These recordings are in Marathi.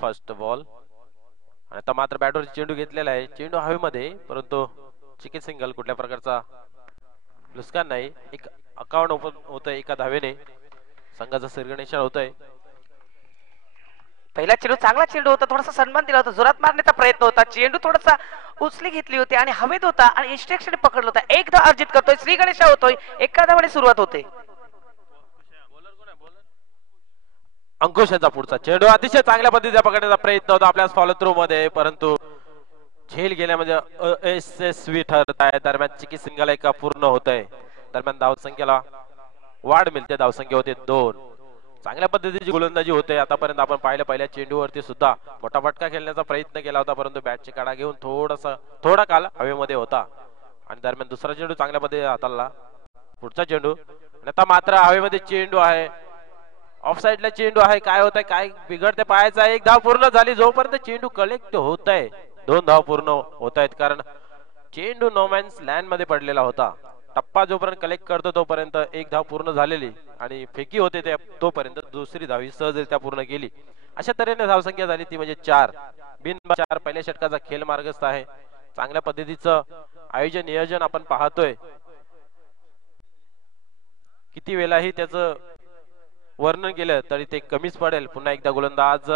फर्स्ट बॉल आणि आता मात्र बॅटवर चेंडू घेतलेला आहे, चेंडू हवेमध्ये, परंतु चिकी सिंगल, कुठल्या प्रकारचा नुकसान नाही. एक अकाउंट ओपन होतंय एका धावेने, संघाचा सिरगणेशन होतंय. पहिला चेंडू चांगला चेंडू होता, थोडासा सन्मान दिला होता, जोरात मारण्याचा प्रयत्न होता, चेंडू थोडासा उचली घेतली होती आणि हवेत होता आणि इन्स्ट्रक्शन पकडलं होता. एकदा अर्जित करतोय, श्री गणेश होतोय, एका धावाने सुरुवात होते. अंकुश यांचा पुढचा चेंडू अतिशय चांगल्या पद्धतीने पकडण्याचा प्रयत्न होता आपल्या फॉलो थ्रू मध्ये, परंतु झेल गेल्यामध्ये अयशस्वी ठरत आहे. दरम्यान चिकी सिंगल एका पूर्ण होत आहे. दरम्यान धावसंख्येला वाढ मिळते, धावसंख्या होते 2. चांगल्या पद्धतीची गोलंदाजी होते आतापर्यंत. आपण पाहिलं पहिल्या चेंडूवरती सुद्धा मोठा फटका खेळण्याचा प्रयत्न केला होता, परंतु बॅटची काढा घेऊन थोडा काल हवेमध्ये होता आणि दरम्यान दुसरा चेंडू चांगल्या पद्धतीने हाताळला. पुढचा चेंडू आणि आता मात्र हवेमध्ये चेंडू आहे, ऑफ साइडला चेंडू आहे. काय होत आहे, काय बिघडते पायाचा. एक धाव पूर्ण झाली, जोपर्यंत चेंडू कलेक्ट होत आहे 2 धाव पूर्ण होत आहेत, कारण चेंडू नोमॅन्स लँड मध्ये पडलेला होता. टप्पा जोपर्यंत कलेक्ट करतो तोपर्यंत एक धाव पूर्ण झालेली आणि फेकी होते ते तोपर्यंत दुसरी धाव ही सहजरित्या पूर्ण केली. अशा तऱ्हेने धावसंख्या झाली ती म्हणजे 4. बिनबाद 4. पहिल्या षटकाचा खेळ मार्गस्थ आहे. चांगल्या पद्धतीचं आयोजन नियोजन आपण पाहतोय. किती वेळाही त्याचं वर्णन केलं तरी ते कमीच पडेल. पुन्हा एकदा गोलंदाज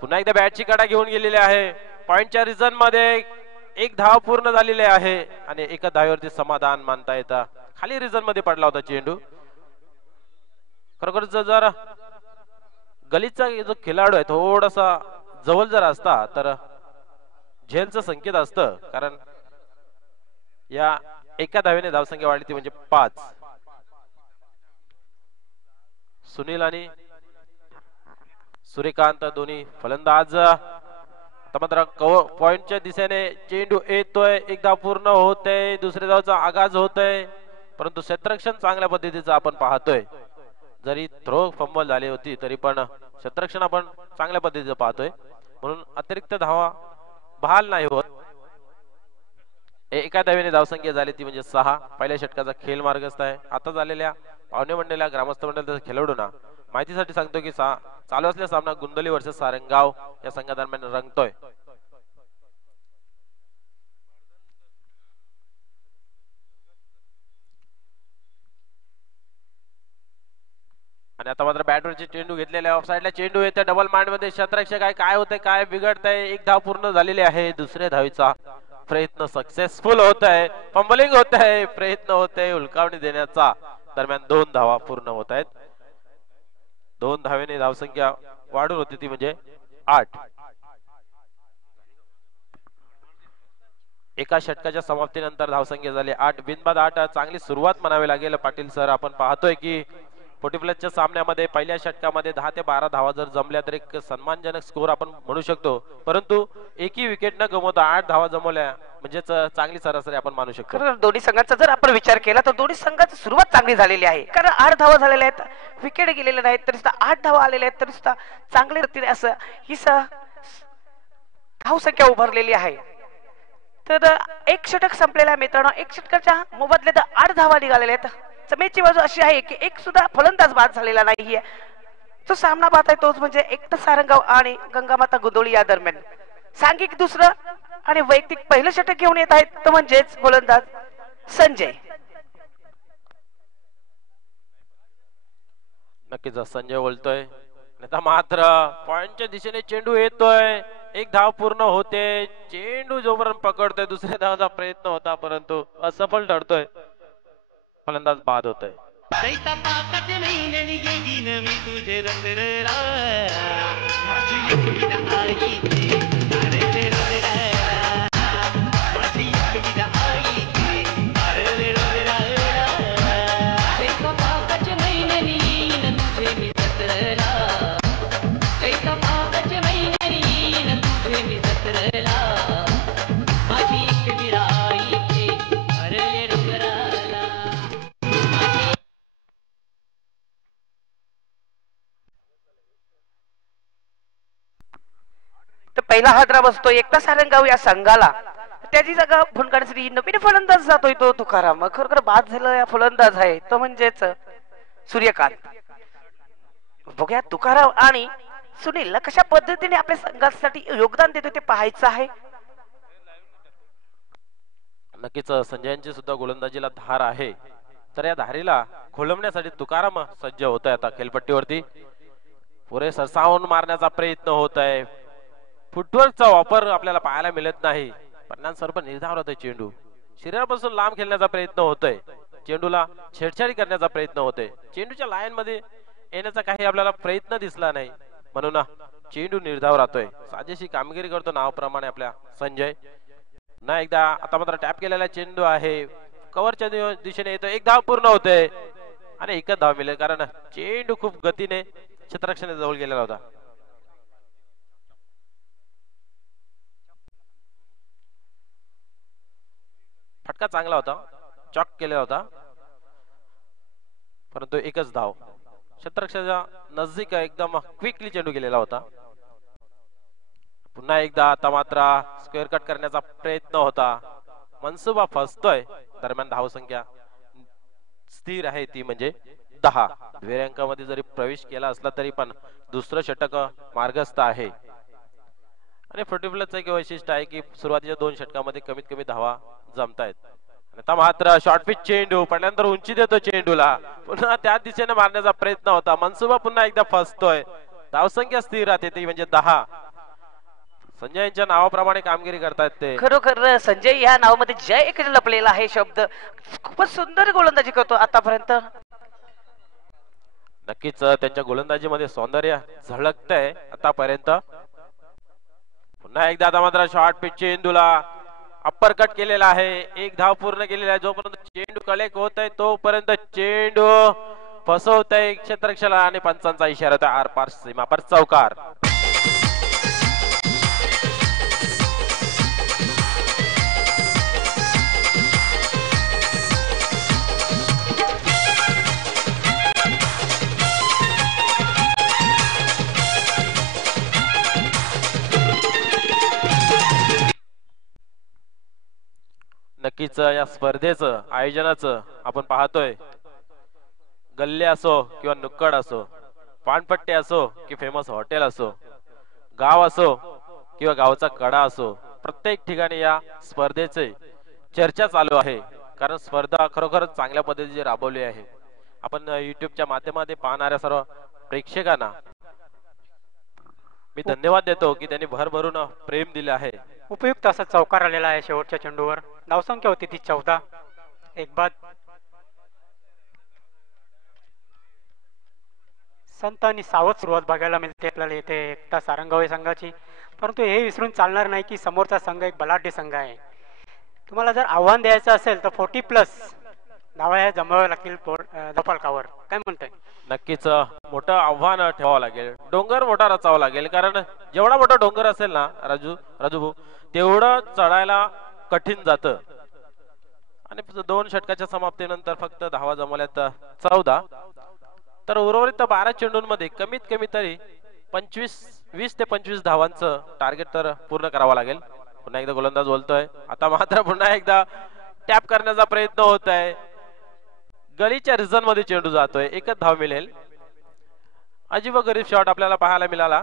पुन्हा एकदा बॅटची कडा घेऊन गेलेले आहे. पॉइंटच्या रिझन मध्ये एक धाव पूर्ण झालेली आहे आणि एका धावेवरती समाधान मानता येतं. खाली रिझन मध्ये पडला होता चेंडू. खरोखर जर गलीचा जो खेळाडू आहे थोडासा जवळ जर असता तर झेलचं संकेत असतं, कारण या एका धावेने धावसंख्या वाढली ती म्हणजे 5. सुनील आणि सूर्यकांत दोन्ही फलंदाज. आता मात्र पॉइंटच्या दिशेने चेंडू येतोय, एक धाव पूर्ण होते, दुसऱ्या धावचा आगाज होतोय, परंतु क्षेत्ररक्षण चांगल्या पद्धतीचं आपण पाहतोय. जरी थ्रो फंबल झाली होती तरी पण क्षेत्ररक्षण आपण चांगल्या पद्धतीचं पाहतोय, म्हणून अतिरिक्त धावा बहाल नाही होत. एका धावेने धावसंख्या झाली ती म्हणजे 6. पहिल्या षटकाचा खेळ मार्गस्थ आहे. आता झालेल्या पाहुणे मंडळाला ग्रामस्थ मंडळ खेळाडूंना माहितीसाठी सांगतो की चालू असलेला सामना गुंदली वर्सेस सारंगाव या संघादरम्यान रंगतोय. आणि आता मात्र बॅटवरचे चेंडू घेतलेले, ऑफ साइडला चेंडू येते, डबल माइंड मध्ये क्षेत्ररक्षक आहे. काय होतंय, काय बिघडतंय. एक धाव पूर्ण झालेली आहे. दुसऱ्या धावीचा प्रयत्न सक्सेसफुल होत आहे. फंबलिंग होत आहे, प्रयत्न होत आहे हुलकावणी देण्याचा. दरम्यान 2 धावा पूर्ण होत आहेत. 2 धावेने धावसंख्या वाढून होती ती म्हणजे 8. एका षटकाच्या समाप्तीनंतर धावसंख्या झाली 8. बिनबाद 8. चांगली सुरुवात म्हणावी लागेल पाटील सर. आपण पाहतोय की 40+ सामन्यामध्ये पहिल्या षटकामध्ये 10 ते 12 धावा जर जमल्या तर एक सन्मानजनक स्कोर आपण म्हणू शकतो, परंतु एकही विकेट न गमवता 8 धावा जमवल्या म्हणजेच चांगली सरासरी आपण मानू शकतो. दोन्ही संघांचा जर आपण विचार केला तर दोन्ही संघाची सुरुवात चांगली झालेली आहे, कारण 8 धावा झालेल्या आहेत, विकेट गेलेले नाहीत, तरी 8 धावा आलेल्या आहेत, तरी चांगले रीतीने असं ही धावसंख्या उभारलेली आहे. तर एक षटक संपलेला आहे मित्रांनो. एक षटकाच्या मोबदल्यात 8 धावा निघालेल्या आहेत. जमेची बाजू अशी आहे की एक सुद्धा फलंदाज बाद झालेला नाहीये. जो सामना पाहत आहे तोच म्हणजे एक तर सारंगाव आणि गंगामाता गुदोळी या दरम्यान. सांघिक दुसरं आणि वैयक्तिक पहिलं षटक घेऊन येत आहेत तो म्हणजेच गोलंदाज संजय. नक्कीच संजय बोलतोय. आता मात्र पॉइंटच्या दिशेने चेंडू येतोय, एक धाव पूर्ण होते. चेंडू जोपर्यंत पकडतोय दुसऱ्या धावाचा प्रयत्न होता परंतु असफल ठरतोय. फलंदाज बाद होतोय. पहिला हादरा बसतो एकता सारंगाव या संघाला. त्याची जागा भुणकाडसाठी नवीन फलंदाज जातोय तो तुकाराम. खरोखर बाद झालेला फलंदाज आहे तो म्हणजेच सूर्यकांत. बघूया तुकाराम आणि सुनील कशा पद्धतीने आपल्या संघासाठी योगदान देतो ते पाहायचं आहे. नक्कीच संजयांची सुद्धा गोलंदाजीला धार आहे, तर या धारीला खोलवण्यासाठी तुकाराम सज्ज होत आहे. आता खेळपट्टीवरती पुरे सरसावून मारण्याचा प्रयत्न होत आहे. फुटवर्कचा वापर आपल्याला पाहायला मिळत नाही. सर्व निर्धार होतोय. चेंडू शरीरापासून लांब खेळण्याचा प्रयत्न होतोय. चेंडूला छेडछाडी करण्याचा प्रयत्न होतोय. चेंडूच्या लाईन मध्ये येण्याचा काही आपल्याला प्रयत्न दिसला नाही, म्हणून चेंडू निर्धाव राहतोय. साजेशी कामगिरी करतो नावाप्रमाणे आपल्या संजय. ना एकदा आता मात्र टॅप केलेला चेंडू आहे, कव्हरच्या दिशेने येतो. एक धाव पूर्ण होते आणि एकच धाव मिळेल, कारण चेंडू खूप गतीने क्षेत्ररक्षण जवळ गेलेला होता. फटका चांगला होता, चॉक केलेला होता, परंतु एकच धाव. क्षेत्ररक्षणाच्या नजदीक एकदम क्विकली चेंडू गेलेला होता. पुन्हा एकदा आता मात्र स्क्वेअर कट करण्याचा प्रयत्न होता. मनसुबा फसतोय. दरम्यान धावसंख्या स्थिर आहे, ती म्हणजे 10. द्विअंकामध्ये जरी प्रवेश केला असला तरी पण दुसरं षटक मार्गस्थ आहे. आणि 40 एक वैशिष्ट्य आहे की सुरुवातीच्या 2 षटकामध्ये कमीत कमी धावा जमतायत. आता मात्र शॉर्ट पिच चेंडू पडल्यानंतर उंची देतो चेंडूला. पुन्हा त्या दिशेने मारण्याचा प्रयत्न होता. मनसुबा पुन्हा एकदा फसतोय. धावसंख्या स्थिर राहते, ती म्हणजे 10. संजय यांच्या नावाप्रमाणे कामगिरी करतायत ते. खरोखर संजय या नावामध्ये जय एक लपलेला आहे शब्द. खूपच सुंदर गोलंदाजी करतो आतापर्यंत. नक्कीच त्यांच्या गोलंदाजीमध्ये सौंदर्य झळकतंय आतापर्यंत. पुन्हा एकदा आता मात्र शॉर्ट पिच चेंडूला अप्पर कट केलेला आहे. एक धाव पूर्ण केलेला आहे. जोपर्यंत चेंडू कलेक्ट होत आहे तोपर्यंत चेंडू फसवत आहे क्षेत्ररक्षणाला आणि पंचांचा इशारा होता आरपार सीमा पर चौकार. नक्कीच या स्पर्धेचं आयोजनाचं आपण पाहतोय. गल्ले असो किंवा नुक्कड असो, पानपट्टी असो की फेमस हॉटेल असो, गाव असो किंवा गावचा कडा असो, प्रत्येक ठिकाणी या स्पर्धेचे चर्चा चालू आहे. कारण स्पर्धा खरोखरच चांगल्या पद्धतीने राबवली आहे. आपण युट्यूबच्या माध्यमामध्ये पाहणाऱ्या सर्व प्रेक्षकांना मी धन्यवाद देतो की त्यांनी भरभरून प्रेम दिले आहे. उपयुक्त असा चौकार आलेला आहे शेवटच्या चेंडूवर. धावसंख्या होती ती 14. एक बाद. संत आणि सावध सुरुवात बघायला मिळते आपल्याला इथे एकटा सारंगावी संघाची. परंतु हे विसरून चालणार नाही की समोरचा संघ एक बलाढ्य संघ आहे. तुम्हाला जर आव्हान द्यायचं असेल तर 40+ धावा जमवाव्या लागतील फलकावर. काय म्हणताय? नक्कीच मोठं आव्हान ठेवावं लागेल. डोंगर मोठा रचावा लागेल, कारण जेवढा मोठा डोंगर असेल ना राजू भाऊ, तेवढं चढायला कठीण जातं. आणि 2 षटकाच्या समाप्तीनंतर फक्त धावा जमवल्यात 14. तर उर्वरित 12 चेंडूंमध्ये कमीत कमी तरी 20 ते 25 धावांचं टार्गेट तर पूर्ण करावं लागेल. पुन्हा एकदा गोलंदाज बोलतोय. आता मात्र पुन्हा एकदा टॅप करण्याचा प्रयत्न होत आहे. गलीच्या रिझन मध्ये चेंडू जातोय. एकच धाव मिळेल. अजीब व गरीब शॉट आपल्याला पाहायला मिळाला.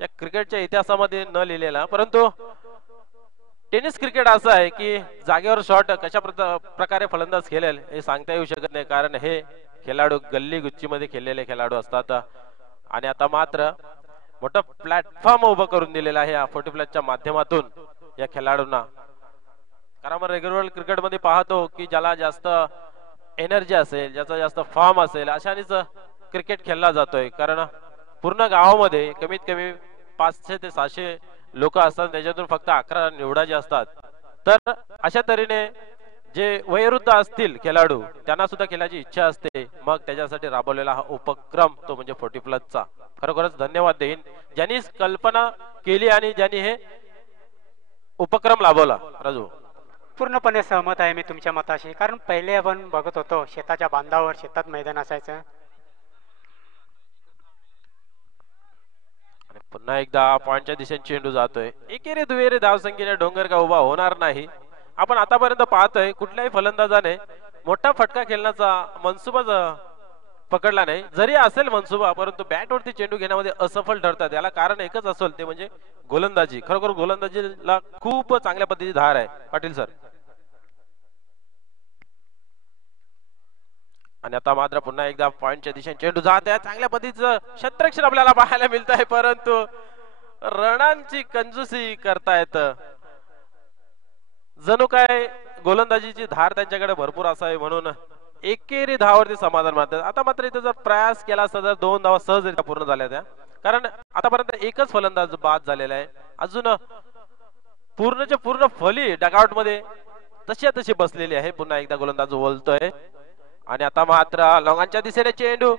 या क्रिकेटच्या इतिहासामध्ये न लिहिलेला, परंतु टेनिस क्रिकेट असं आहे की जागेवर शॉट कशा प्रकारे फलंदाज खेळेल हे सांगता येऊ शकत नाही, कारण हे खेळाडू गल्ली गुच्चीमध्ये खेळलेले खेळाडू असतात. आणि आता मात्र मोठं प्लॅटफॉर्म उभं करून दिलेलं आहे या 40+ माध्यमातून या खेळाडूंना. कारण आपण रेग्युलर क्रिकेटमध्ये पाहतो की ज्याला जास्त एनर्जी असेल, ज्याचा जास्त फॉर्म असेल, अशानेच क्रिकेट खेळला जातोय. कारण पूर्ण गावामध्ये कमीत कमी 500 ते 700 लोक असतात, त्याच्यातून फक्त 11 निवडाचे असतात. तर अशा तऱ्हेने जे वयोवृद्ध असतील खेळाडू त्यांना सुद्धा खेळायची इच्छा असते. मग त्याच्यासाठी राबवलेला हा उपक्रम तो म्हणजे 40+चा. खरोखरच धन्यवाद देईन ज्यांनी कल्पना केली आणि ज्यांनी हे उपक्रम राबवला. राजू, पूर्णपणे सहमत आहे मी तुमच्या मताशी. कारण पहिले आपण बघत होतो शेताच्या बांधावर, शेतात मैदान असायचं. आणि पुन्हा एकदा पॉइंटच्या दिशेने चेंडू जातोय. एकेरी दुहेरी धावसंख्येने डोंगर का उभा होणार नाही. आपण आतापर्यंत पाहतोय कुठल्याही फलंदाजाने मोठा फटका खेळण्याचा मनसुबा पकडला नाही. जरी असेल मनसुबा परंतु बॅटवरती चेंडू घेण्यामध्ये असफल ठरतात. याला कारण एकच असेल ते म्हणजे गोलंदाजी. खरोखर गोलंदाजीला खूप चांगल्या पद्धतीची धार आहे पाटील सर. आणि आता मात्र पुन्हा एकदा पॉइंटच्या दिशेने चेंडू जात आहे. चांगल्या पद्धतीचं क्षेत्ररक्षण आपल्याला पाहायला मिळत आहे परंतु रणांची कंजूसी करतायत. जणू काय गोलंदाजीची धार त्यांच्याकडे भरपूर असावी म्हणून एकेरी धावावरती समाधान मानतात. आता मात्र इथे जर प्रयास केला असता तर 2 धावा सहजरित्या पूर्ण झाल्या त्या. कारण आतापर्यंत एकच फलंदाज बाद झालेला आहे. अजून पूर्णच्या पूर्ण फली डगआउट मध्ये तशी बसलेली आहे. पुन्हा एकदा गोलंदाज बोलतोय आणि आता मात्र लॉंगांच्या दिशेने चेंडू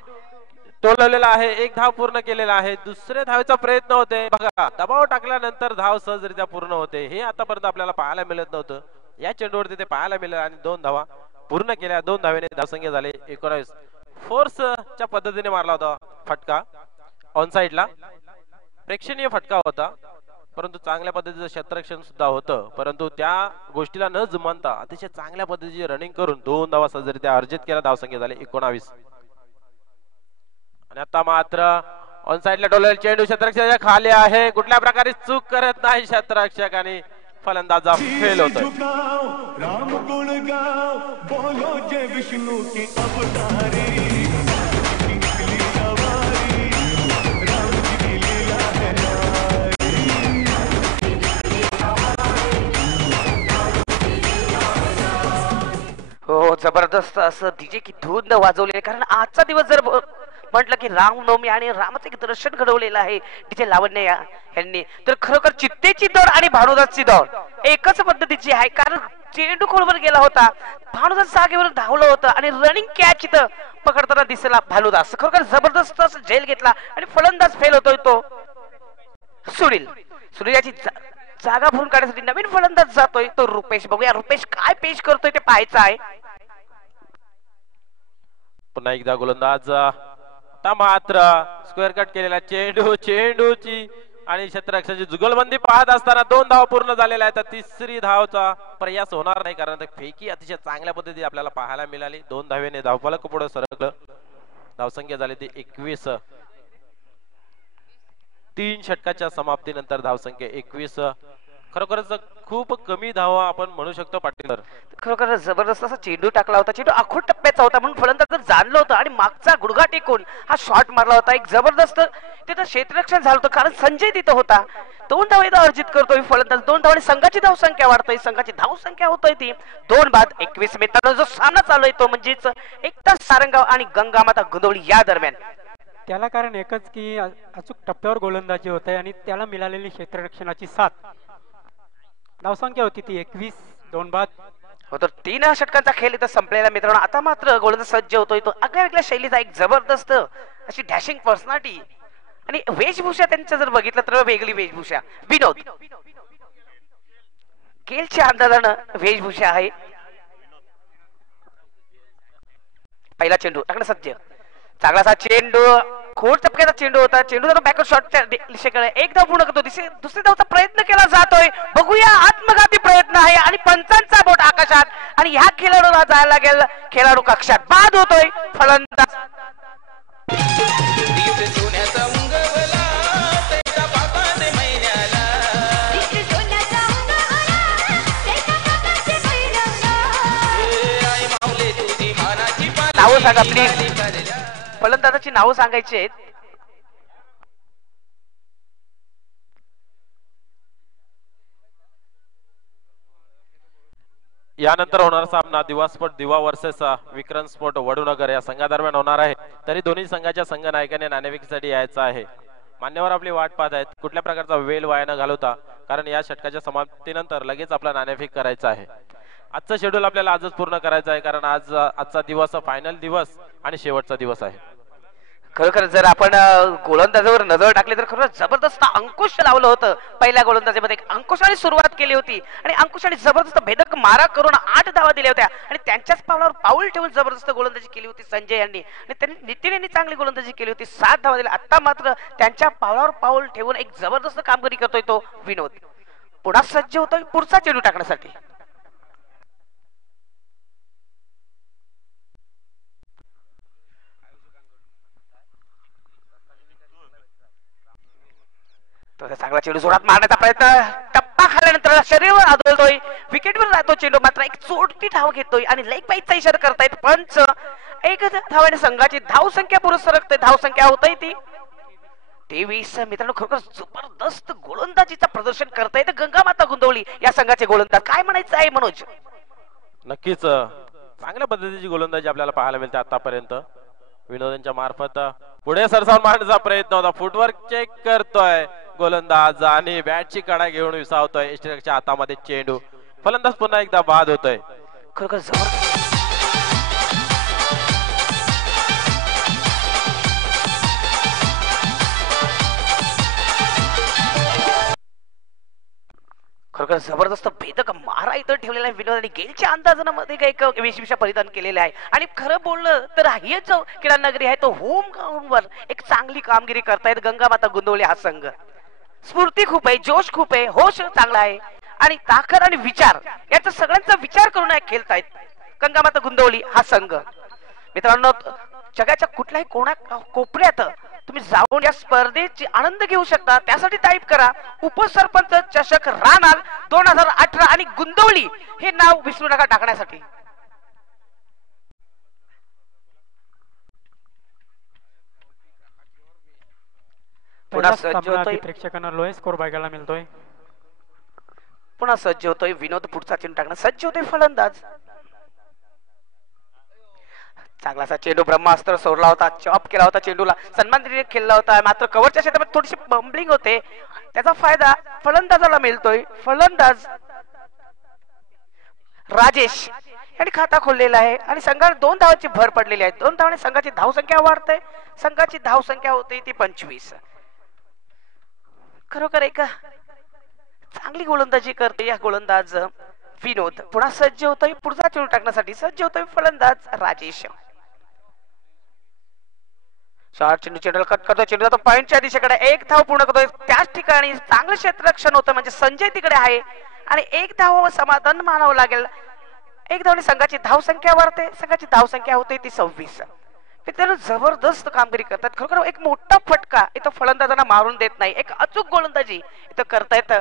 टोलवलेला आहे. 1 धाव पूर्ण केलेला आहे. दुसऱ्या धावेचा प्रयत्न होते. बघा दबाव टाकल्यानंतर धाव सहजरित्या पूर्ण होते. हे आतापर्यंत आपल्याला पाहायला मिळत नव्हतं. या चेंडूवरती ते पाहायला मिळालं आणि 2 धावा पूर्ण केल्या. 2 धावेने धावसंख्या झाले 19. फोर्सच्या पद्धतीने मारला होता फटका ऑन साइडला. प्रेक्षणीय फटका होता परंतु चांगल्या पद्धतीचं क्षेत्ररक्षण सुद्धा होतं. परंतु त्या गोष्टीला न जुमानता अतिशय चांगल्या पद्धतीची रनिंग करून 2 धावा सहजरित्या अर्जित केल्या. धावसंख्या झाली 19. आणि आता मात्र ऑन साइडला डोलेल चेंडू क्षेत्ररक्षकाच्या खाली आहे. कुठल्या प्रकारे चूक करत नाही क्षेत्ररक्षक आणि फलंदाजा फेल होतोय. राम गुण गाओ बोलो जय विष्णु के अवतारी. हो जबरदस्त असं डीजे की धून वाजवले. कारण आजचा दिवस जर म्हटलं की रामनवमी आणि रामाचं एक दर्शन घडवलेलं आहे डीजे लावण्य यांनी तर खरोखर चित्तेची दौड आणि भानुदासची दौड एकच पद्धतीची आहे. कारण चेंडू खोलवर गेला होता. भानुदास जागेवर धावलं होतं आणि रनिंग कॅच इथं पकडताना दिसला भानुदास. खरोखर जबरदस्त असं झेल घेतला आणि फलंदाज फेल होतोय तो सुनील. सुनील जागा भरून काढण्यासाठी नवीन फलंदाज जातोय तो रुपेश. बघूया रुपेश काय पेश करतोय ते पाहायचं आहे. पुन्हा एकदा गोलंदाज मात्र स्क्वेअर कट केलेला चेंडूची आणि क्षेत्ररक्षणाची जुगलबंदी पाहत असताना 2 धावा पूर्ण झालेल्या आहेत. तिसरी धावचा प्रयास होणार नाही कारण फेकी अतिशय चांगल्या पद्धतीने आपल्याला पाहायला मिळाली. 2 धावेने धावफलक पुढे सरकलं. धावसंख्या झाली ती 21. 3 षटकाच्या समाप्तीनंतर धावसंख्या 21. खरोखरच खूप कमी धावा आपण म्हणू शकतो पाटील. खरोखर जबरदस्त असा चेंडू टाकला होता. चेंडू आखूड टप्प्याचा होता म्हणून फलंदाज जाणलं होतं आणि मागचा गुडघा टेकून हा शॉट मारला होता. एक जबरदस्त तिथं क्षेत्ररक्षण झालं होतं कारण संजय तिथं होता. 2 धावा इथं अर्जित करतोय फलंदाज. 2 धावांनी संघाची धावसंख्या वाढतोय. संघाची धावसंख्या होतोय ती 2 बाद 21. मित्रांनो जो सामना चालू आहे तो म्हणजेच एकता सारंगाव आणि गंगामाता गोंदवली या दरम्यान. त्याला कारण एकच की अचूक टप्प्यावर गोलंदाजी होत आहे आणि त्याला मिळालेली क्षेत्ररक्षणाची साथ. धावसंख्या होती ती 21. 2 बाद हो तर 3 षटकांचा खेळ इथं संपलेला मित्रांनो. आता मात्र गोलंदाज सज्ज होतोय तो आगळ्या वेगळ्या शैलीचा एक जबरदस्त अशी डॅशिंग पर्सनॅलिटी आणि वेशभूषा त्यांचं जर बघितलं तर वेगळी वेशभूषा. विनोद गेलच्या अंदाजानं वेशभूषा आहे. पहिला चेंडू टाकणं सज्ज. चांगलासा चेंडू खोड टपक्याचा चेंडू होता. चेंडू बॅकवर्ड शॉटच्या दिशेकडे 1 धाव पूर्ण करतो. दुसऱ्या धावचा प्रयत्न केला जातोय. बघूया आत्मघाती प्रयत्न आहे आणि पंचांचा बोट आकाशात आणि ह्या खेळाडूला जायला लागेल खेळाडू कक्षात. बाद होतोय फलंदाज. नावं सांगा प्लीज. फलंदाजाची नावं सांगायची आहेत. यानंतर होणारा सामना दिवा स्पोर्ट दिवा वर्सेस विक्रम स्पोर्ट वडूनगर या संघादरम्यान होणार आहे. तरी दोन्ही संघाच्या संघ नायकाने नाणेफेकीसाठी यायचं आहे. मान्यवर आपली वाट पाहत आहेत. कुठल्या प्रकारचा वेळ वाया न घालवता कारण या षटकाच्या समाप्तीनंतर लगेच आपला नाणेफेक करायचा आहे. आजचं शेड्यूल आपल्याला आजच पूर्ण करायचं आहे कारण आजचा दिवस फायनल दिवस आणि शेवटचा दिवस आहे. खरोखर जर आपण गोलंदाजावर नजर टाकली तर खरोखर जबरदस्त अंकुश लावलं होतं. पहिल्या गोलंदाजीमध्ये अंकुशाने सुरुवात केली होती आणि अंकुशाने जबरदस्त भेदक मारा करून 8 धावा दिल्या होत्या आणि त्यांच्याच पावलावर पाऊल ठेवून जबरदस्त गोलंदाजी केली होती संजय यांनी आणि त्यांनी नितीन यांनी चांगली गोलंदाजी केली होती. 7 धावा दिल्या. आता मात्र त्यांच्या पावलावर पाऊल ठेवून एक जबरदस्त कामगिरी करतोय तो विनोद. पुन्हा सज्ज होतोय पुढचा चेंडू टाकण्यासाठी. तो चांगला चेंडू जोरात मारण्याचा प्रयत्न, टप्पा खाल्यानंतर शरीरावर आदळतोय, विकेटवर जातो चेंडू, मात्र एक चोरटी धाव घेतोय आणि लेग बाईचा इशारा करतायत पंच. एक धावाने संघाची धाव संख्या पुढे सरकते. धाव संख्या होतय ती 23. मित्रांनो खरोखर जबरदस्त गोलंदाजीचं प्रदर्शन करतायत गंगामाता गोंदवली या संघाचे गोलंदाज. काय म्हणायचं आहे मनोज? नक्कीच चांगल्या पद्धतीची गोलंदाजी आपल्याला पाहायला मिळते आतापर्यंत. विनोदांच्या मार्फत पुढे सरसावून मारण्याचा प्रयत्न होता, फुटवर्क चेक करतोय गोलंदाज आणि बॅटची कडा घेऊन विसावतोय. यष्टीरक्षकाच्या हातामध्ये चेंडू, फलंदाज पुन्हा एकदा बाद होतोय. खरोखर जबरदस्त खरोखर जबरदस्त भेदक मारा इथं ठेवलेला आहे विनोदाने. गेलच्या अंदाजामध्ये काही एक वेशभूषा परिधान केलेले आहे आणि खरं बोललं तर हे जो क्रीडा नगरी आहे तो होम ग्राउंडवर एक चांगली कामगिरी करतायत गंगामाता गोंदवली हा संघ. स्फूर्ती खूप आहे, जोश खूप आहे, होश चांगला आहे आणि ताकद आणि विचार याचा सगळ्यांचा विचार करून खेळतायत गंगामाता गोंदवली हा संघ. मित्रांनो जगाच्या कुठल्याही कोपऱ्यात तुम्ही जाऊन या स्पर्धेची आनंद घेऊ शकता. त्यासाठी टाईप करा उपसरपंच चषक रानाल 2018 आणि गोंदवली हे नाव विसरू नका टाकण्यासाठी. पुन्हा सज्ज होतोय, प्रेक्षकांना लोय स्कोर बघायला मिळतोय. पुन्हा सज्ज होतोय विनोद, पुढचा चेंडू टाकणार सज्ज होतोय फलंदाज. चांगलासा चेंडू ब्रह्मास्त्र सोडला होता, चॉप केला होता, चेंडूला सन्मानने खेळला होता, मात्र कव्हरच्या क्षेत्रामध्ये थोडीशी बम्बलिंग होते, त्याचा फायदा फलंदाजाला मिळतोय. फलंदाज राजेश यांनी खाता खोललेला आहे आणि संघाला 2 धावांची भर पडलेली आहे. 2 धावांनी संघाची धावसंख्या वाढते. संघाची धावसंख्या होते ती 25. खरोखर एक चांगली गोलंदाजी करते या गोलंदाज विनोद. पुन्हा सज्ज होतोय पुढचा चेंडू टाकण्यासाठी, सज्ज होतोय फलंदाज राजेश. शॉर्ट चेंडू, चेंडूला कट करतो, चेंडू जातो पॉइंटच्या दिशेकडे, 1 धाव पूर्ण करतोय. त्याच ठिकाणी चांगलं क्षेत्ररक्षण होतं म्हणजे संजय तिकडे आहे आणि 1 धाव समाधान मानावं लागेल. 1 धावने संघाची धावसंख्या वाढते. संघाची धावसंख्या होते ती 26. मित्रांनो जबरदस्त कामगिरी करतात. खरोखर एक मोठा फटका इथं फलंदाजांना मारून देत नाही, एक अचूक गोलंदाजी इथं करतायत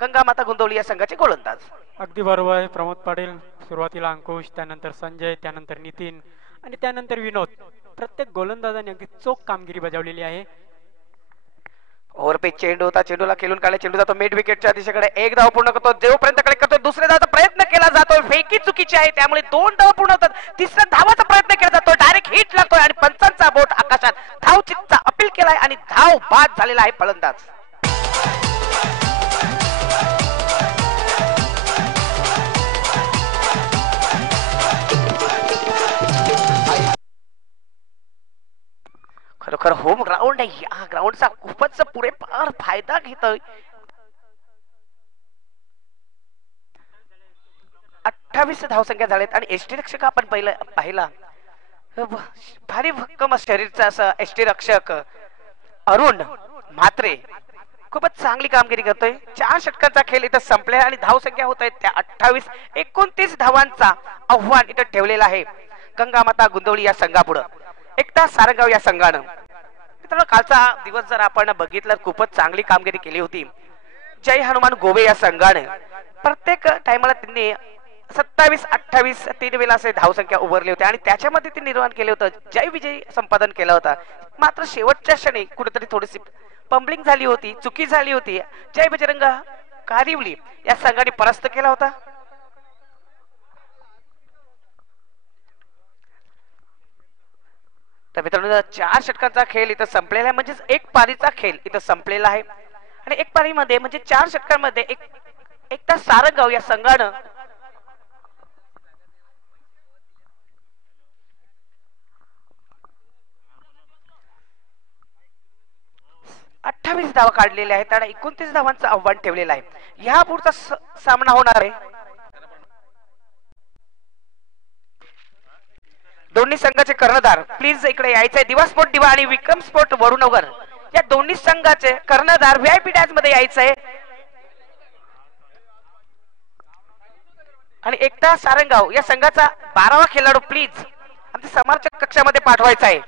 गंगामाता गोंदवली या संघाचे गोलंदाज. अगदी बरोबर आहे प्रमोद पाटील. सुरुवातीला अंकुश, त्यानंतर संजय, त्यानंतर नितीन आणि त्यानंतर विनोद. प्रत्येक गोलंदाजाने अगदी चोख कामगिरी बजावलेली आहे. ओव्हरपेच चेंडू होता, चेंडूला खेळून काढला, चेंडू जातो मिड विकेटच्या दिशेकडे, 1 धाव पूर्ण करतो, देवपर्यंत कलेक्ट करतो, दुसऱ्या धावाचा प्रयत्न केला जातोय, फेकी चुकीची आहे त्यामुळे 2 धाव पूर्ण होतात. तिसऱ्या धावाचा प्रयत्न केला जातोय, डायरेक्ट हिट लागतोय आणि पंचांचा बोट आकाशात. धाव चित्ता अपील केलाय आणि धाव बाद झालेला आहे फलंदाज. खरोखर होम ग्राउंड आहे, या ग्राउंडचा खूपच पुरेपूर फायदा घेतोय. 28 धावसंख्या झाल्यात आणि एसटी रक्षक आपण पाहिला भारी भक्कम शरीरचा असं एसटी रक्षक अरुण म्हात्रे खूपच चांगली कामगिरी करतोय. 4 षटकांचा खेळ इथं संपला आणि धावसंख्या होत आहे त्या 28. 29 धावांचा आव्हान इथं ठेवलेला आहे गंगामाता गोंदवली या संघापुढं. एकता सारंगाव या संघानं. मित्रांनो कालचा दिवस जर आपण बघितलं खूपच चांगली कामगिरी केली होती जय हनुमान गोवे या संघाने. प्रत्येक टायमाला त्यांनी 27, 28 3 वेळा असे धावसंख्या उभारली होती आणि त्याच्यामध्ये ते निर्माण केले होतं, जय विजय संपादन केलं होतं. मात्र शेवटच्या क्षणी कुठेतरी थोडीशी पंबलिंग झाली होती, चुकी झाली होती. जय बजरंग कारिवली या संघाने परास्त केला होता. तर मित्रांनो 4 षटकांचा खेळ इथं संपलेला आहे, म्हणजेच 1 पारीचा खेळ इथं संपलेला आहे आणि 1 पारीमध्ये म्हणजे 4 षटकांमध्ये एकता सारंगाव या संघानं 28 धावा काढलेल्या आहेत आणि 29 धावांचं आव्हान ठेवलेलं आहे. ह्या पुढचा सामना होणार आहे दोन्ही संघाचे कर्णधार प्लीज इकडे यायचंय. दिवा स्पोर्ट दिवा आणि विक्रम स्पोर्ट वरुणनगर या दोन्ही संघाचे कर्णधार व्हीआयपी डॅश मध्ये यायचंय आणि एकता सारंगाव या संघाचा 12वा खेळाडू प्लीज आमच्या समोरच्या कक्षामध्ये पाठवायचा आहे.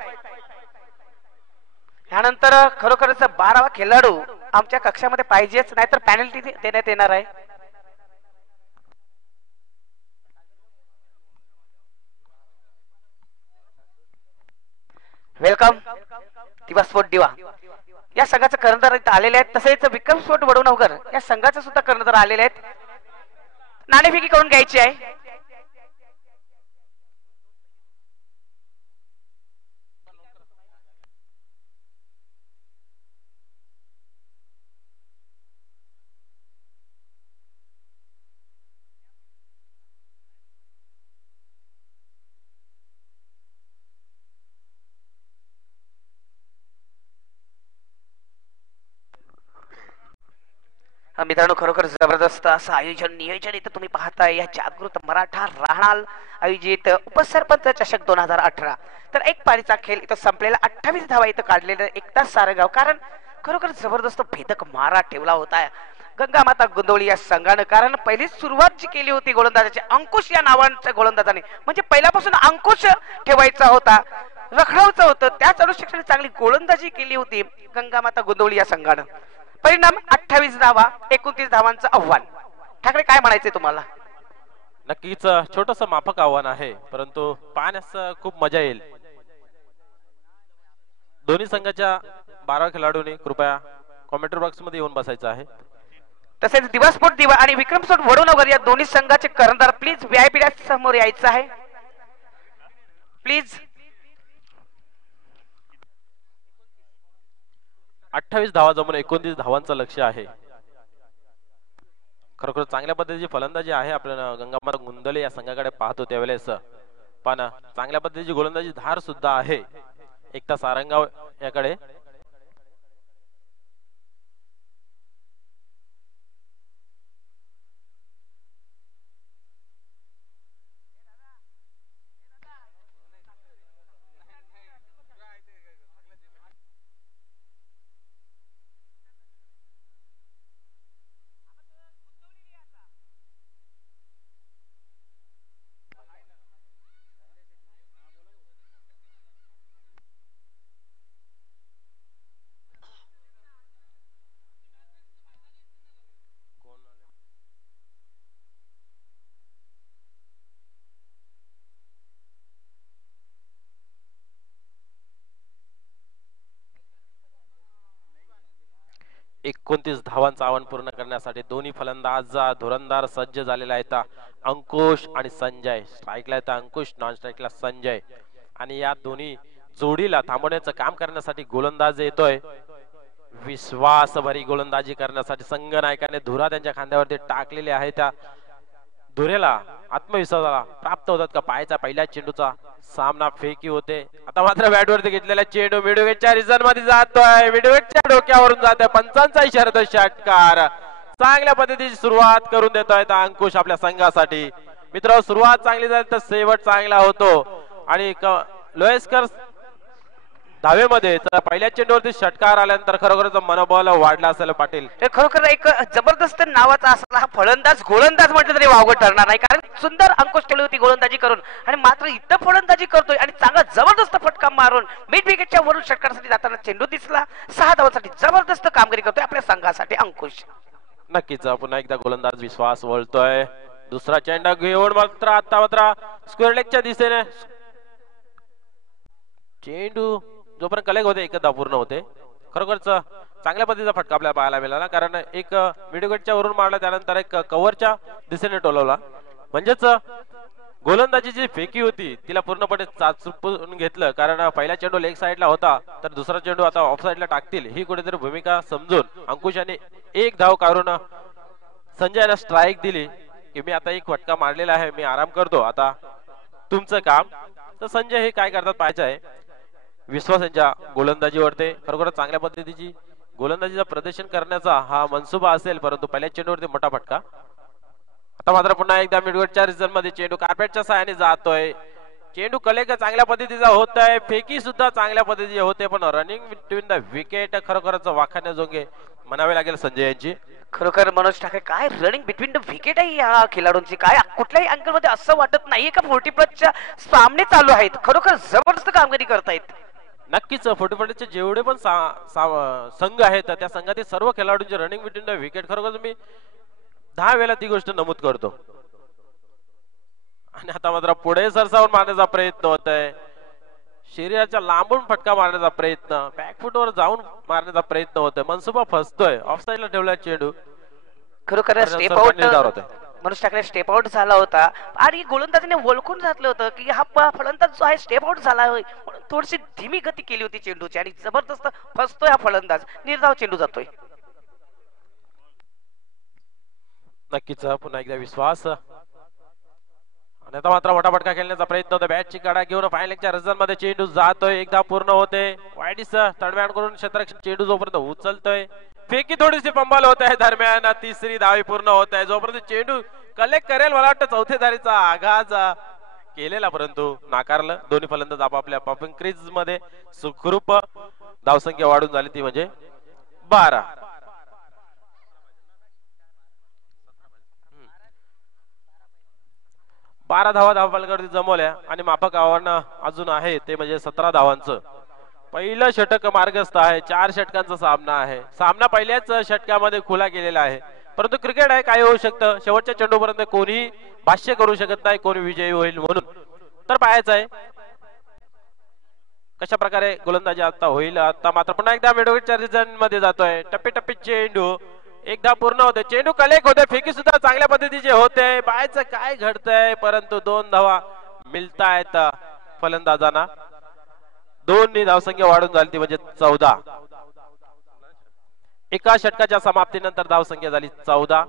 यानंतर खरोखरच 12वा खेळाडू आमच्या कक्षामध्ये पाहिजेच, नाहीतर पॅनल्टी देण्यात येणार आहे. वेलकम दिवा स्पोर्ट दिवा या संघाचे कर्णधार इथं आलेले आहेत. तसेच विक्रम स्पोर्ट वडवणकर या संघाचे सुद्धा कर्णधार आलेले आहेत. नाणेफेकी करून घ्यायची आहे. मित्रांनो, खरोखर जबरदस्त असं आयोजन नियोजन इथं तुम्ही पाहताय. या जागृत मराठा राहणार आयोजित उपसरपंच चषक 2018. तर एक पारीचा खेळ इथं संपलेला. 28 धावा इथं काढलेलं एकताच सारगाव. कारण खरोखर जबरदस्त भेदक मारा ठेवला होता गंगामाता गोंदवली या संघानं. कारण पहिली सुरुवात जी केली होती गोलंदाजाची अंकुश या नावाच्या गोलंदाजाने, म्हणजे पहिल्यापासून अंकुश ठेवायचा होता, रखडवायचं होतं, त्याच अनुषंगाने चांगली गोलंदाजी केली होती गंगामाता गोंदवली या संघानं. परिणाम 28 धावा 29 धावांचं आव्हान. ठाकरे, काय म्हणायचंय तुम्हाला? नक्कीच छोटस माफक आव्हान आहे, परंतु पाहण्यास खूप मजा येईल. दोन्ही संघाच्या 12 खेळाडूंनी कृपया कॉमेंट्री बॉक्स मध्ये येऊन बसायचं आहे. तसेच दिवा स्पोर्ट दिवा आणि विक्रम स्पोर्ट वडवणकर या दोन्ही संघाचे कर्णधार प्लीज व्हीआयपी समोर यायचं आहे प्लीज. 28 धावा जमून 29 धावांचं लक्ष्य आहे. खरोखर चांगल्या पद्धतीची फलंदाजी आहे आपल्याला गंगामाता गोंदवली या संघाकडे पाहतो त्यावेळेस. पण चांगल्या पद्धतीची गोलंदाजी धार सुद्धा आहे एकता सारंगाव याकडे. एकोणतीस धावांचं आव्हान पूर्ण करण्यासाठी दोन्ही फलंदाज धुरंदार सज्ज झालेला आहेत. अंकुश आणि संजय. स्ट्राईकला येतं अंकुश, नॉन स्ट्राईकला संजय. आणि या दोन्ही जोडीला थांबवण्याचं काम करण्यासाठी गोलंदाज येतोय. विश्वासभरी गोलंदाजी करण्यासाठी संघनायकाने धुरा त्यांच्या खांद्यावरती टाकलेले आहे. त्या धुरेला आत्मविश्वासाला प्राप्त होतात का? पायाचा पहिल्या चेंडूचा सामना फेकी होते. आता मात्र बॅटवरती घेतलेला चेंडू मिडविकेटच्या रिझन मध्ये जातोय. मिडविकेटच्या डोक्यावरून जातोय. पंचांचा इशारा, षटकार. चांगल्या पद्धतीची सुरुवात करून देतोय अंकुश आपल्या संघासाठी. मित्र, सुरुवात चांगली झाली तर शेवट चांगला होतो. आणि लोयस्कर धावेमध्ये पहिल्या चेंडूवरती षटकार आल्यानंतर खरोखरच मनोबल वाढला असेल पाटील. हे खरोखर एक जबरदस्त नावाचा असला हा फलंदाज गोलंदाज म्हटलं तरी वावगं ठरणार नाही. कारण सुंदर अंकुश ठेवली होती गोलंदाजी करून आणि मात्र इथं फलंदाजी करतोय आणि चांगला जबरदस्त फटका मारून मिड विकेटच्या वरून षटकारासाठी जाताना चेंडू दिसला. 6 धावांसाठी जबरदस्त कामगिरी करतोय आपल्या संघासाठी अंकुश. नक्कीच पुन्हा एकदा गोलंदाज विश्वास वळतोय. दुसरा चेंडू घेऊन मात्र आता मात्र स्क्वेअर लेगच्या दिशेने चेंडू जोपर्यंत कलेक्ट होते एकदा पूर्ण होते. खरोखरच चांगल्या पद्धतीचा फटका आपल्याला पाहायला मिळाला. कारण एक मिडविकेटच्या वरून मारला, त्यानंतर एक कव्हरच्या दिशेने टोलवला. म्हणजेच गोलंदाजीची फेकी होती तिला पूर्णपणे चाचपून घेतलं. कारण पहिला चेंडू लेग साईडला होता तर दुसरा चेंडू आता ऑफ साईडला टाकतील ही कुठेतरी भूमिका समजून अंकुशाने एक धाव काढून संजयला स्ट्राईक दिली की मी आता एक फटका मारलेला आहे, मी आराम करतो, आता तुमचं काम. तर संजय हे काय करतात पाहायचं आहे. विश्वास यांच्या गोलंदाजीवरती खरोखरच चांगल्या पद्धतीची गोलंदाजीचा प्रदर्शन करण्याचा हा मनसुबा असेल, परंतु पहिल्या चेंडूवरती मोठा फटका. आता मात्र पुन्हा एकदा मिडविकेटच्या रिझन मध्ये चेंडू कार्पेटच्या सहाय्याने जातोय. चेंडू कलेक्ट चांगल्या पद्धतीचा होत आहे, फेकी सुद्धा चांगल्या पद्धतीची होते, पण रनिंग बिटवीन द विकेट खरोखरच वाखाण्याजोगे म्हणावे लागेल संजय यांची. खरोखर मनोज ठाकरे काय रनिंग बिटवीन द विकेट आहे या खेळाडूंची. काय कुठल्याही अँगल मध्ये असं वाटत नाहीये का 40+ सामने चालू आहेत. खरोखर जबरदस्त कामगिरी करतायत. नक्कीच फुटबॉलचे जेवढे पण संघ आहेत त्या संघातील सर्व खेळाडूंचे रनिंग बिटवीन द विकेट खरोखर मी 10 वेळा ती गोष्ट नमूद करतो. आणि आता मात्र पुढे सरसावून मारण्याचा प्रयत्न होत आहे. शरीराच्या लांबून फटका मारण्याचा प्रयत्न, बॅकफुटवर जाऊन मारण्याचा प्रयत्न होतोय. मनसुबा फसतोय. ऑफसाईडला ठेवला चेंडू. खरोखर step out Manoj Thackeray step out झाला होता आणि गोलंदाजीने ओळखून घातलं होतं की हा फलंदाज जो आहे स्टेप आउट झाला म्हणून थोडीशी धीमी गती केली होती चेंडूची आणि जबरदस्त फसतोय हा फलंदाज. निर्धाव चेंडू जातोय. नक्कीच पुन्हा एकदा विश्वास आणि आता मात्र फटाफटका खेळण्याचा प्रयत्न होता. बॅटची कडा घेऊन फायनलच्या रजन मध्ये चेंडू जातोय. एकदा पूर्ण होते. वाईडिस तडव्यान करून क्षेत्ररक्षण चेंडू जोपर्यंत उचलतोय. फेकी थोडीशी पंबाल होत आहे. दरम्यान तिसरी धावी पूर्ण होत आहे. जोपर्यंत चेंडू कलेक्ट करेल मला वाटतं चौथ्या धारीचा आघात केलेला परंतु नाकारलं. दोन्ही फलंदाज आपापल्या पॉपिंग क्रीज मध्ये सुखरूप धावसंख्या वाढून झाली ती म्हणजे 12. 12 धावा धावफलकावरती जमवल्या आणि माफक आव्हान अजून आहे ते म्हणजे 17 धावांचं. पहिलं षटक मार्गस्थ आहे. 4 षटकांचा सामना आहे. सामना पहिल्याच षटकामध्ये खुला गेलेला आहे परंतु क्रिकेट आहे काय होऊ शकतं. शेवटच्या चेंडूपर्यंत कोणी भाष्य करू शकत नाही कोणी विजयी होईल म्हणून. तर पाहायचं आहे कशा प्रकारे गोलंदाजी आता होईल. आता मात्र पुन्हा एकदा मिडविकेटच्या रिजन मध्ये जातोय. टप्पी चेंडू एकदा पूर्ण होते. चेंडू कलेक्ट होते. फेकी सुद्धा चांगल्या पद्धतीचे होते. पाहायचं काय घडतंय परंतु 2 धावा मिळतायत फलंदाजांना. 2 धावसंख्या वाढून झाली ती म्हणजे 14. एका षटकाच्या समाप्तीनंतर धावसंख्या झाली 14.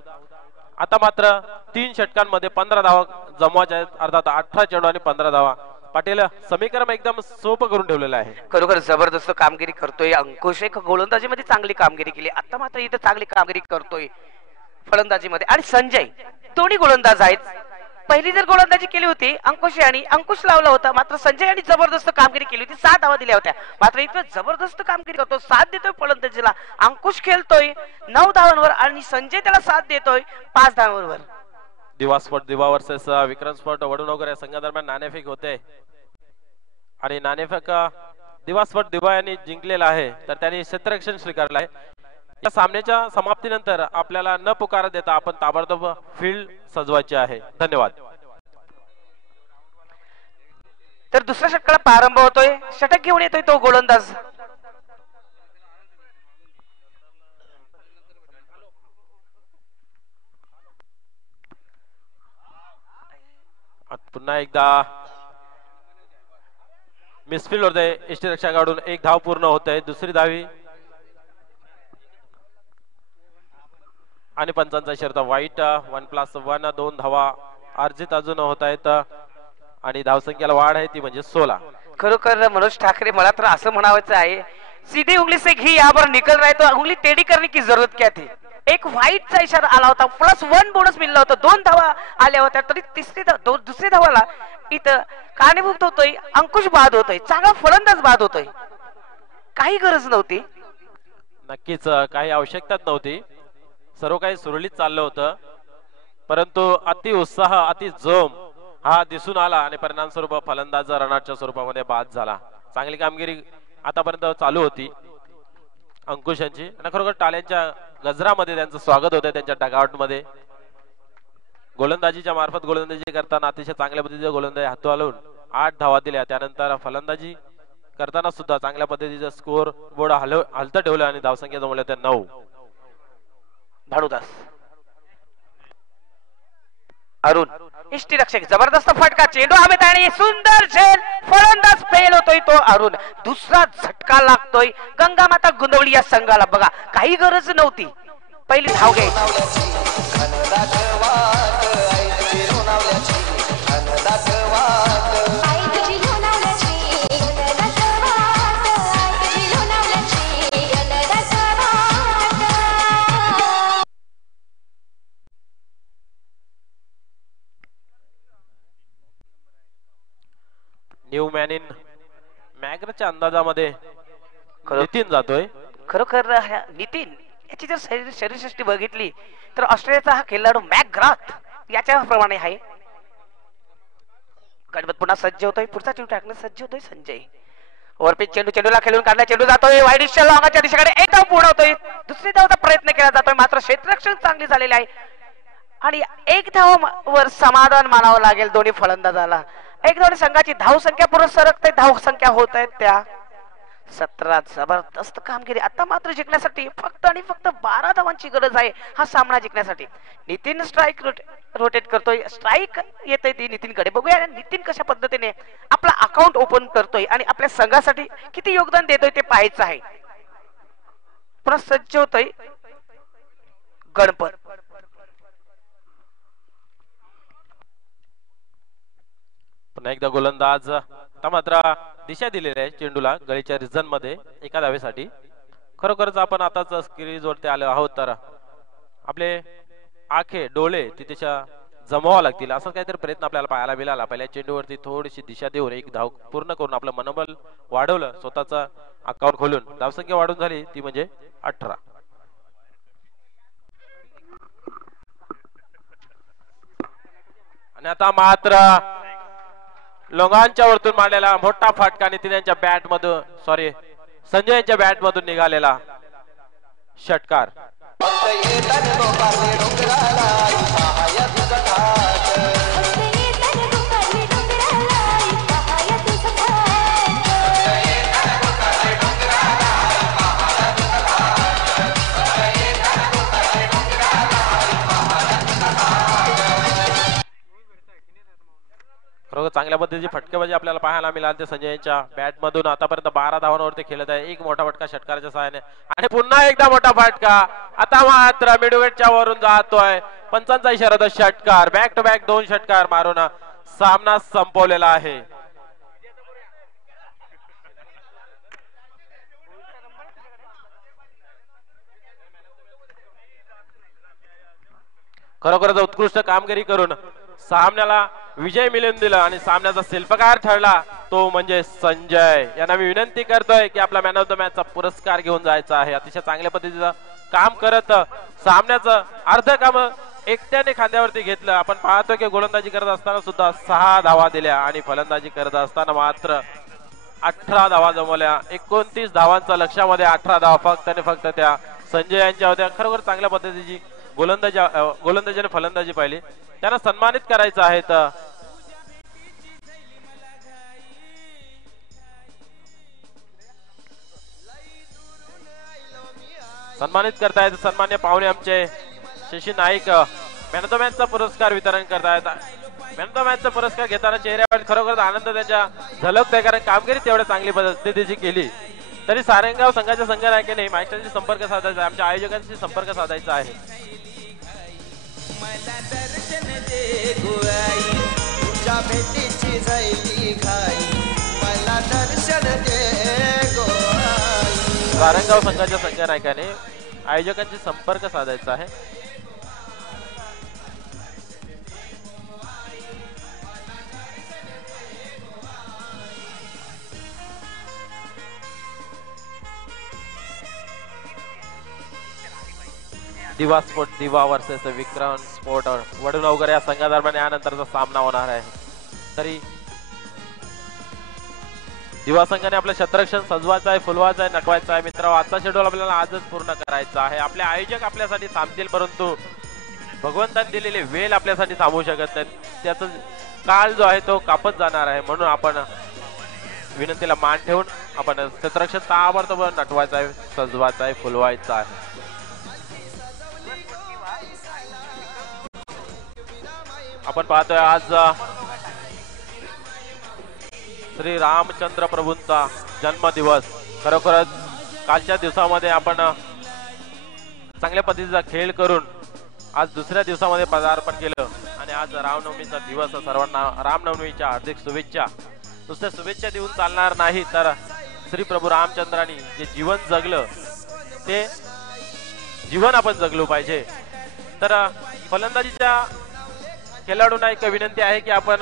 आता मात्र 3 षटकांमध्ये 15 धावा जमवायच्या आहेत. अर्थात 18 चेंडू आणि 15 धावा. पाटील समीकरण एकदम सोपं करून ठेवलेलं आहे. खरोखर जबरदस्त कामगिरी करतोय अंकुश. एक गोलंदाजीमध्ये चांगली कामगिरी केली. आता मात्र इथे चांगली कामगिरी करतोय फलंदाजीमध्ये. आणि संजय दोन्ही गोलंदाज आहेत. पहिली जर गोलंदाजी केली होती अंकुश आणि अंकुश लावला होता मात्र संजय यांनी जबरदस्त कामगिरी केली होती. 7 धावा दिल्या होत्या. मात्र इथे जबरदस्त कामगिरी करतो. 7 देतोय फलंदाजीला. अंकुश खेळतोय 9 धावांवर आणि संजय त्याला 7 देतोय 5 धावांवर. दिवा स्पॉट दिवा वर्सेस विक्रम स्पॉट वडूनगर या संघादरम्यान नाणेफेक होते आणि नाणेफेक दिवा स्पॉट दिवा यांनी जिंकलेला आहे तर त्यांनी क्षेत्ररक्षण स्वीकारलं आहे. या सामन्याच्या समाप्तीनंतर आपल्याला न पुकार देता आपण ताबडतोब फील्ड सजवायची आहे. धन्यवाद. तर दुसऱ्या षटकाला प्रारंभ होतोय. षटक घेऊन येतोय तो गोलंदाज. पुन्हा एकदा मिसफील्ड होते. यष्टीरक्षकाकडून 1 धाव पूर्ण होत आहे. दुसरी धावी आणि पंचांचा इशारा वाईट. 1+1 2 धावा अर्जित अजून होत आहेत आणि धावसंख्येला वाढ आहे ती म्हणजे 16. खरोखर मनोज ठाकरे मला तर असं म्हणावायचं आहे सीधी उंगली से घी यहाँ पर निकल रहा है तो उंगली टेढ़ी करने की जरूरत क्या थी. एक व्हाईटचा इशारा आला होता. +1 बोनस मिळला होता. 2 धावा आल्या होत्या तरी दुसरी धावाला इथं कारणीभूत होतोय अंकुश बाद होतोय. चांगला फलंदाज बाद होतोय. काही गरज नव्हती. नक्कीच काही आवश्यकताच नव्हती. सर्व काही सुरळीत चाललं होतं परंतु अति उत्साह अति जोम हा दिसून आला आणि परिणाम स्वरूप फलंदाज रनआउटच्या स्वरूपामध्ये बाद झाला. चांगली कामगिरी आतापर्यंत चालू होती अंकुश यांची आणि खरोखर टाळ्यांच्या गजरामध्ये त्यांचं स्वागत होतं त्यांच्या डगआउट मध्ये. गोलंदाजीच्या मार्फत गोलंदाजी करताना अतिशय चांगल्या पद्धतीचे गोलंदाजी हाताळून 8 धावा दिल्या. त्यानंतर फलंदाजी करताना सुद्धा चांगल्या पद्धतीचं स्कोर बोर्ड हलतं ठेवलं आणि धावसंख्या जमवल्या त्या 9. भानुदास अरुण यष्टीरक्षक जबरदस्त फटका. चेंडू हवेत आणि सुंदर झेल. फलंदाज फेल होतोय तो अरुण. दुसरा झटका लागतोय गंगामाता गुंदवली या संघाला. बघा काही गरज नव्हती. पहिली धाव घ्यायची. न्यू मॅन इन मॅग्राच्या अंदाजामध्ये नितीन जातोय. खरोखर नितीन याची जर शरीरसृष्टी बघितली तर ऑस्ट्रेलियाचा हा खेळाडू मॅकग्राथ याच्या प्रमाणे आहे. गणपत पुन्हा सज्ज होतोय. पुढचा चेंडू टाकण्यास सज्ज होतोय संजय. ओव्हरपिच चेंडू, चेंडूला खेळून काढला, चेंडू जातोय वाईड लॉंगाच्या दिशेकडे, एक धाव पूर्ण होतोय, दुसरी धावचा प्रयत्न केला जातोय, मात्र क्षेत्ररक्षण चांगली झालेली आहे आणि एक धाव वर समाधान मानावं लागेल दोन्ही फलंदाजाला. एक दोन्ही संघाची धाव संख्या पुढे सरकते, धाव संख्या होत आहेत त्या 17. जबरदस्त कामगिरी. आता मात्र जिंकण्यासाठी फक्त आणि फक्त 12 धावांची गरज आहे हा सामना जिंकण्यासाठी. नितीन स्ट्राईक रोटेट करतोय, स्ट्राईक येते ती नितीनकडे. बघूया नितीन कशा पद्धतीने आपला अकाउंट ओपन करतोय आणि आपल्या संघासाठी किती योगदान देतोय ते पाहायचं आहे. पुन्हा सज्ज होतोय गणपत. पुन्हा एकदा गोलंदाज. आता मात्र दिशा दिलेली आहे चेंडूला गळीच्या रिझन मध्ये एका धावेसाठी. खरोखरच आपण आताच स्क्रीज वरती आलो आहोत तर आपले आखे डोळे तिथे जमवावं लागतील असं काहीतरी प्रयत्न आपल्याला पाहायला मिळाला. पहिल्या चेंडूवरती थोडीशी दिशा देऊन एक धाव पूर्ण करून आपलं मनोबल वाढवलं, स्वतःचा अकाउंट खोलून धावसंख्या वाढून झाली ती म्हणजे 18. आणि आता मात्र लोंगांच्या वरतून मारलेला मोठा फटका नितीन यांच्या बॅट मधून सॉरी संजय यांच्या बॅट मधून निघालेला षटकार. चांगल्या पद्धतीची फटकेबाजी आपल्याला पाहायला मिळाली संजय यांच्या बॅट मधून. आतापर्यंत 12 धावांवरती खेळत आहे. एक मोठा फटका षटकाराच्या सहाय्याने आणि पुन्हा एकदा मोठा फटका. आता मात्र मिडविकेटच्या वरून जातोय, पंचांचा इशारा होता षटकार. बॅक टू बॅक 2 षटकार मारून सामना संपवलेला आहे. खरोखरच उत्कृष्ट कामगिरी करून सामन्याला विजय मिळवून दिला आणि सामन्याचा शिल्पकार ठरला तो म्हणजे संजय यांना. मी विनंती करतोय की आपला मॅन ऑफ द मॅचचा पुरस्कार घेऊन जायचा आहे. अतिशय चांगल्या पद्धतीचं काम करत सामन्याचं अर्ध काम एकट्याने खांद्यावरती घेतलं. आपण पाहतो की गोलंदाजी करत असताना सुद्धा 6 धावा दिल्या आणि फलंदाजी करत असताना मात्र 18 धावा जमवल्या. 29 धावांचा लक्षामध्ये 18 धावा फक्त आणि फक्त त्या संजय यांच्या होत्या. खरोखर चांगल्या पद्धतीची गोलंदाजीने फलंदाजी पाहिली. त्यांना सन्मानित करायचं आहे. तर सन्मानित करतायत सन्मान्य पाहुणे आमचे Shashi Naik man of the मॅचचा पुरस्कार वितरण करतायत. मॅन ऑफ द मॅचचा पुरस्कार घेताना चेहऱ्यावर खरोखर आनंद त्यांच्या झलकतोय, कारण कामगिरी तेवढ्या चांगली पद्धतीची केली. तरी सारंगाव संघाच्या संघनायकाने मास्टरशी संपर्क साधायचा आहे, आमच्या आयोजकांशी संपर्क साधायचा आहे. मला दर्शन दे गुआई तुझ्या भेटीची झाली घाई, मला दर्शन दे गुआई. सारंगाव संघाच्या संघनायकाने आयोजकांशी संपर्क साधायचा आहे. दिवा स्पोर्ट दिवा वर्सेस विक्रम स्पोर्ट वडूनगर या संघादरम्यान यानंतरचा सामना होणार आहे. तरी दिवा संघाने आपलं क्षेत्ररक्षण सजवायचं आहे, फुलवायचं आहे, नटवायचं आहे. मित्रांनो, आजचा शेड्यूल आपल्याला आजच पूर्ण करायचा आहे. आपले आयोजक आपल्यासाठी थांबतील, परंतु भगवंताने दिलेले वेळ आपल्यासाठी थांबवू शकत नाहीत. त्याचा काळ जो आहे तो कापत जाणार आहे. म्हणून आपण विनंतीला मान ठेवून आपण क्षेत्ररक्षण ताबडतोब नटवायचं आहे, सजवायचं आहे, फुलवायचं आहे. आपण पाहतोय आज श्री रामचंद्र प्रभूंचा जन्मदिवस. खरोखरच कालच्या दिवसामध्ये आपण चांगल्या पद्धतीचा खेळ करून आज दुसऱ्या दिवसामध्ये पदार्पण केलं आणि आज रामनवमीचा दिवस. सर्वांना रामनवमीच्या हार्दिक शुभेच्छा. नुसत्या शुभेच्छा देऊन चालणार नाही, तर श्री प्रभू रामचंद्रांनी जे जीवन जगलं ते जीवन आपण जगलो पाहिजे. तर फलंदाजीच्या खेळाडूंना एक विनंती आहे की आपण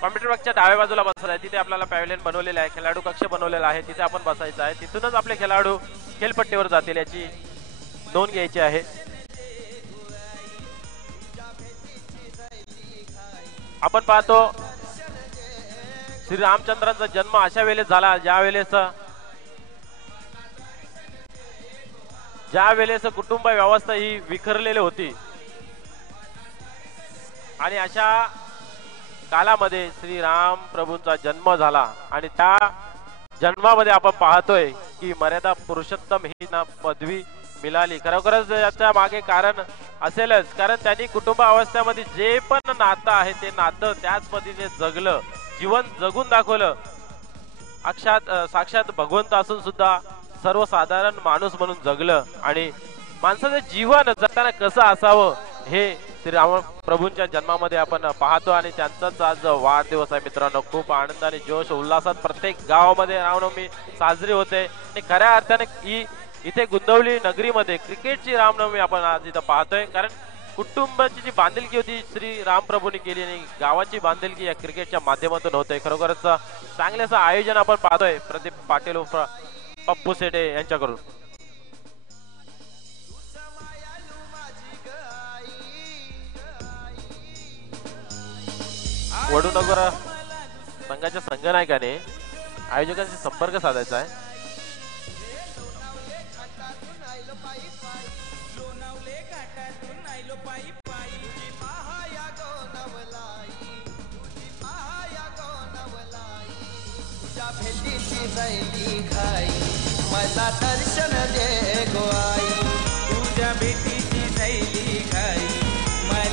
कॉम्प्युटर बॉक्सच्या डाव्या बाजूला बसायचं आहे. तिथे आपल्याला पॅव्हलियन बनवलेलं आहे, खेळाडू कक्ष बनवलेला आहे, तिथे आपण बसायचं आहे. तिथूनच आपले खेळाडू खेळपट्टीवर जातील याची नोंद घ्यायची आहे. आपण पाहतो श्री रामचंद्रांचा जन्म अशा वेळेस झाला ज्या वेळेस कुटुंब व्यवस्था ही विखरलेली होती आणि अशा कालामध्ये श्री राम प्रभूंचा जन्म झाला आणि त्या जन्मामध्ये आपण पाहतोय की मर्यादा पुरुषोत्तम ही ना पदवी मिळाली. खरोखरच याच्या मागे कारण असेलच, कारण त्यांनी कुटुंब अवस्थेमध्ये जे पण नातं आहे ते नातं त्याच पद्धतीने जगलं, जीवन जगून दाखवलं. साक्षात भगवंत असून सुद्धा सर्वसाधारण माणूस म्हणून जगलं आणि माणसाचं जीवन जगताना कसं असावं हे श्री राम प्रभूंच्या जन्मामध्ये आपण पाहतो आणि त्यांचाच आज वाढदिवस आहे मित्रांनो. खूप आनंद आणि जोश उल्हासात प्रत्येक गावामध्ये रामनवमी साजरी होते आणि खऱ्या अर्थाने इथे गुंदवली नगरीमध्ये क्रिकेटची रामनवमी आपण आज इथं पाहतोय, कारण कुटुंबाची जी बांधिलकी होती श्री राम प्रभूंनी केली आणि गावाची बांधिलकी या क्रिकेटच्या माध्यमातून होते. खरोखरच चांगले असं आयोजन आपण पाहतोय प्रदीप पाटील उर्फ पप्पू सेठे यांच्याकडून. वडूनगर संघाच्या संघनायकाने आयोजकांशी संपर्क साधायचा आहे. मला दर्शन दे गो आई, तुझ्या भेटी